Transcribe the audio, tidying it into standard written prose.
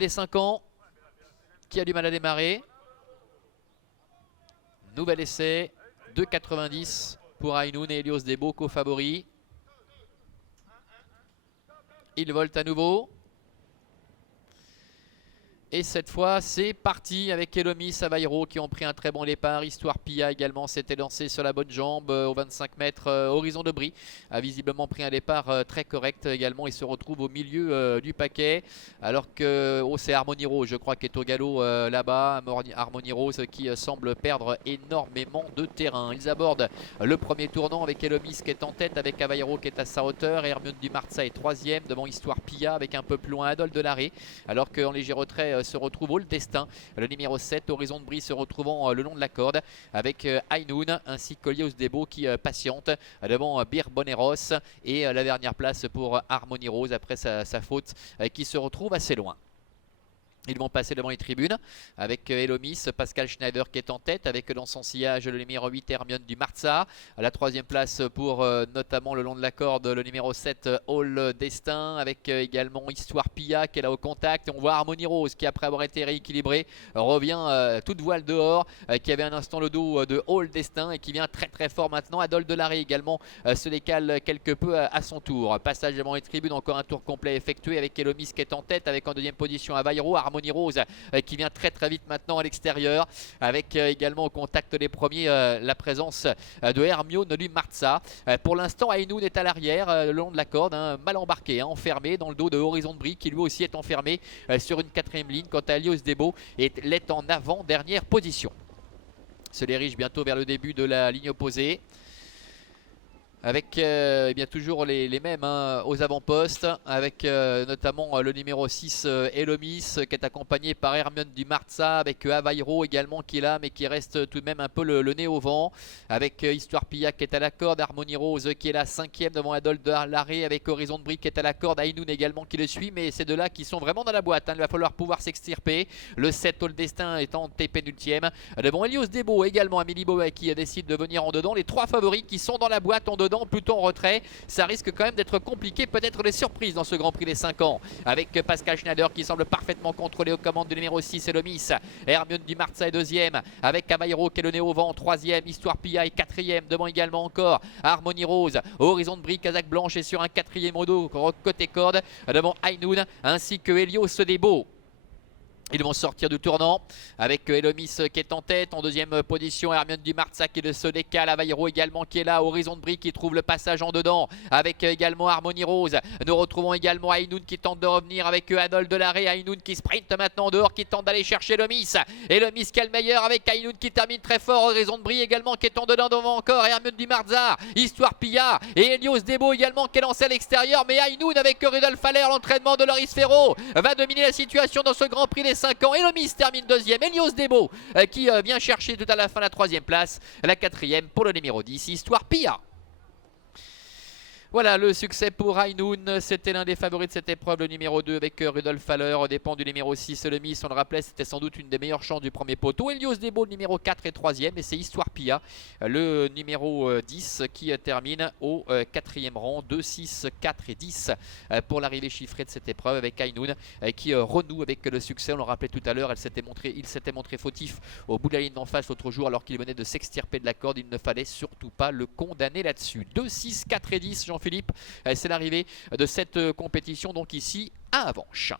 Les 5 ans, qui a du mal à démarrer. Nouvel essai, 2,90 pour Ainoun et Helios Debo, co-favoris. Ils volent à nouveau. Et cette fois, c'est parti avec Elomis, Avairo qui ont pris un très bon départ. Histoire Pia également s'était lancé sur la bonne jambe au 25 mètres. Horizon de Brie a visiblement pris un départ très correct également. Il se retrouve au milieu du paquet. Alors que c'est Harmony Rose, je crois, qui est au galop là-bas. Harmony Rose qui semble perdre énormément de terrain. Ils abordent le premier tournant avec Elomis qui est en tête, avec Avairo qui est à sa hauteur. Hermione Dumarza est troisième devant Histoire Pia avec un peu plus loin Adol Delaré. Alors qu'en léger retrait se retrouve All Destin, le numéro 7, Horizon de Brie se retrouvant le long de la corde avec Ainoun ainsi qu'Helios Debo qui patiente devant Bir Boneros et la dernière place pour Harmony Rose après sa faute qui se retrouve assez loin. Ils vont passer devant les tribunes avec Elomis, Pascal Schneider qui est en tête avec dans son sillage le numéro 8 Hermione Dumarza. À la troisième place pour notamment le long de la corde le numéro 7 All Destin avec également Histoire Pia qui est là au contact. Et on voit Harmony Rose qui après avoir été rééquilibré revient toute voile dehors, qui avait un instant le dos de All Destin et qui vient très très fort maintenant. Adol Delaré également se décale quelque peu à son tour. Passage devant les tribunes, encore un tour complet effectué avec Elomis qui est en tête avec en deuxième position Avairo. Harmony Rose qui vient très très vite maintenant à l'extérieur avec également au contact des premiers la présence de Hermione Dumarza. Pour l'instant Ainoun est à l'arrière le long de la corde, mal embarqué, enfermé dans le dos de Horizon de Brie qui lui aussi est enfermé sur une quatrième ligne. Quant à Helios Debo est en avant-dernière position. Se dirige bientôt vers le début de la ligne opposée. Avec eh bien toujours les mêmes aux avant-postes, avec notamment le numéro 6 Elomis qui est accompagné par Hermione Dumarza, avec Avairo également qui est là mais qui reste tout de même un peu le nez au vent, avec Histoire Pia qui est à la corde, Harmony Rose qui est la 5e devant Adol Delaré, avec Horizon de Brie qui est à la corde, Ainoun également qui le suit, mais ces deux-là qui sont vraiment dans la boîte, il va falloir pouvoir s'extirper. Le 7 All Destin étant pénultième, devant Helios Debo également, Amélie Boet qui décide de venir en dedans. Les trois favoris qui sont dans la boîte en dedans, plutôt en retrait, ça risque quand même d'être compliqué, peut-être des surprises dans ce Grand Prix des 5 ans, avec Pascal Schneider qui semble parfaitement contrôlé aux commandes du numéro 6 Elomis. Hermione Dumarza est deuxième, avec Avairo qui est le nez au vent, troisième, Histoire Pia est quatrième, devant également encore Harmony Rose. Horizon de Brie, Kazakh Blanche est sur un quatrième au dos, côté corde, devant Ainoun ainsi que Helios Debo. Ils vont sortir du tournant avec Elomis qui est en tête. En deuxième position, Hermione Dumarza qui se décale. Avairo également qui est là. Horizon de Brie qui trouve le passage en dedans avec également Harmony Rose. Nous retrouvons également Ainoun qui tente de revenir avec Adol Delaré. Ainoun qui sprint maintenant en dehors, qui tente d'aller chercher Elomis. Elomis qui est le meilleur avec Ainoun qui termine très fort. Horizon de Brie également qui est en dedans devant encore Hermione Dumarza. Histoire Pia et Helios Debo également qui est lancé à l'extérieur. Mais Ainoun avec Rudolf Haller, l'entraînement de Loris Ferro, va dominer la situation dans ce Grand Prix des 5 ans. Elomis termine deuxième. Helios Debo qui vient chercher tout à la fin la troisième place. La quatrième pour le numéro 10, Histoire Pia. Voilà le succès pour Ainoun, c'était l'un des favoris de cette épreuve, le numéro 2 avec Rudolf Haller, au dépend du numéro 6 Elomis, on le rappelait c'était sans doute une des meilleures chances du premier poteau. Helios Debo le numéro 4 et 3e et c'est Histoire Pia le numéro 10 qui termine au 4e rang, 2, 6, 4 et 10 pour l'arrivée chiffrée de cette épreuve avec Ainoun qui renoue avec le succès. On le rappelait tout à l'heure, il s'était montré fautif au bout de la ligne d'en face l'autre jour alors qu'il venait de s'extirper de la corde, il ne fallait surtout pas le condamner là-dessus. 2, 6, 4 et 10 Jean-Philippe, c'est l'arrivée de cette compétition donc ici à Avenches.